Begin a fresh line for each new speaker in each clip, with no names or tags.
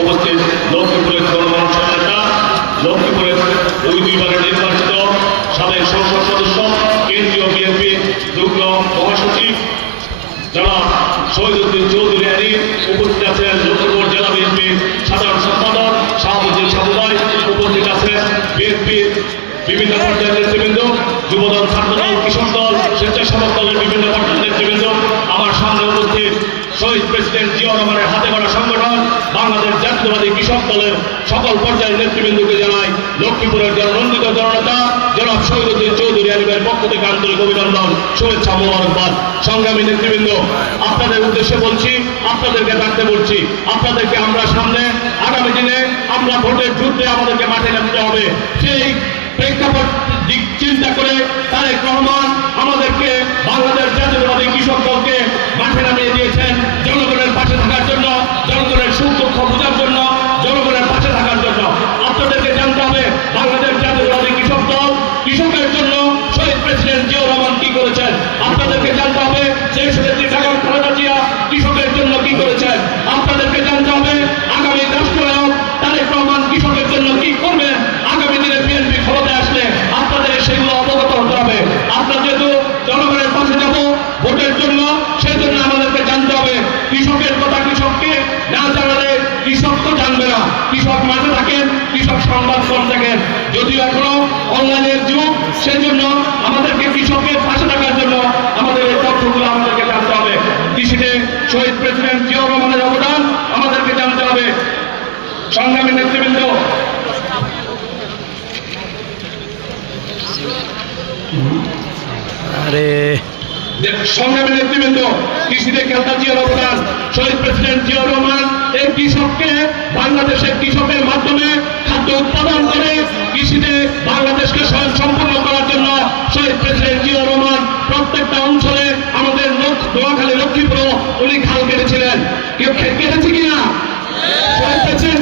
উপস্থিত লক্ষ্মীপুরের জনগণের নেতা, লক্ষ্মীপুরের দুই দুইবারের নির্বাচিত সাবেক সংসদ সদস্য উপস্থিত আছেন লক্ষ্মীপুর জেলা বিভিন্ন পর্যায়ের নেতৃবৃন্দ, যুবদল, ছাত্রদল, কৃষক দল স্বেচ্ছাসেবক দলের বিভিন্ন নেতৃবৃন্দ আমার সামনে উপস্থিত শহীদ প্রেসিডেন্ট জিয়া রহমানের হাতে গড়া সংগঠন, বাংলাদেশ জাতীয়বাদী কৃষক দলের সকল পর্যায়ের নেতৃবৃন্দকে জানাই লক্ষ্মীপুরের জননন্দিত জননেতা, জনাব শহীদুদ্দিন চৌধুরী আলিমের পক্ষ থেকে আন্তরিক অভিনন্দন, শুভেচ্ছা মোবারকবাদ। সংগ্রামী নেতৃবৃন্দ, আপনাদের উদ্দেশ্যে বলছি, আপনাদেরকে ডাকতে বলছি, আপনাদেরকে আমরা সামনে, আগামী দিনে আমরা ভোটের যুদ্ধে আমাদেরকে মাঠে নামতে হবে। সেই প্রেক্ষাপট দিক চিন্তা করে তারেক রহমান আমাদেরকে সেজন্য আমাদেরকে কৃষকের পাশে থাকার জন্য আমাদের এই তথ্যগুলো আমাদেরকে জানতে হবে। কৃষিতে শহীদ প্রেসিডেন্ট জিয়াউর রহমানের অবদান আমাদেরকে জানতে হবে। সংগ্রামী নেতৃবৃন্দ।
আরে।
সংগ্রামী নেতৃবৃন্দ কৃষিতে খেলতা জিয়ার অবদান শহীদ প্রেসিডেন্ট জিয়াউর রহমান এই কৃষককে বাংলাদেশের কৃষকের মাধ্যমে খাদ্য উৎপাদন করে কৃষিতে বাংলাদেশকে স্বয়ং সম্পূর্ণ করার জন্য শহীদ প্রেসিডেন্ট জিয়াউর রহমান প্রত্যেকটা অঞ্চলে আমাদের নোয়াখালী লক্ষ্মীপুর, উনি খাল কেটেছিলেন। কেউ খে- কেটেছে কিনা? প্রেসিডেন্ট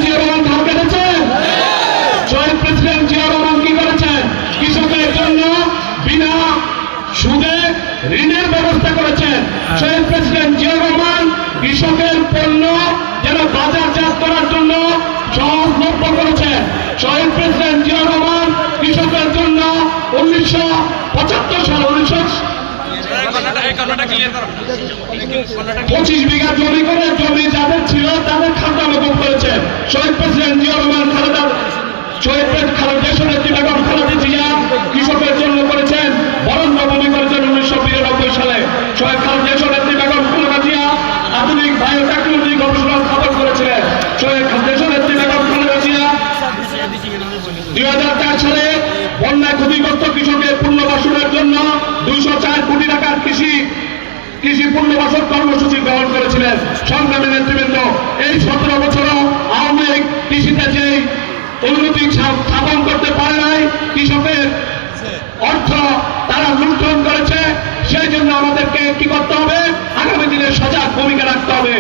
ঋণের ব্যবস্থা করেছেন। প্রেসিডেন্ট পণ্য করার জন্য করেছেন। প্রেসিডেন্ট কৃষকের জন্য উনিশশো পঁচাত্তর সাল, উনিশশো পঁচিশ বিঘা জমি করে জমি যাদের ছিল, তাদের খাতা মকুব করেছেন শহীদ প্রেসিডেন্ট জিয়া রহমান খালেদা, শহীদ খালেদা দেশের নেত্রী বেগম খালেদা জিয়া কৃষকের জন্য করেছেন বরণ্য ভূমি করেছেন উনিশশো বিরানব্বই সালে। শহীদ খালেদা দেশের নেত্রী বেগম খালেদা জিয়া আধুনিক বায়োটেকনোলজি গবেষণা স্থাপন করেছিলেন। শহীদ দেশের নেত্রী বেগম খালেদা জিয়া দুই হাজার চার সালে বন্যায় ক্ষতিগ্রস্ত কৃষকের পুনর্বাসনের জন্য দুইশো কৃষি পূর্ণ পুনর্বাসন কর্মসূচি গ্রহণ করেছিলেন। সংগ্রামী নেতৃবৃন্দ, এই সতেরো বছরেও আওয়ামী লীগ কৃষিতে যে উন্নতি স্থাপন করতে পারে নাই, কৃষকের অর্থ তারা লুণ্ঠন করেছে, সেই জন্য আমাদেরকে কি করতে হবে? আগামী দিনে সজাগ ভূমিকা রাখতে হবে।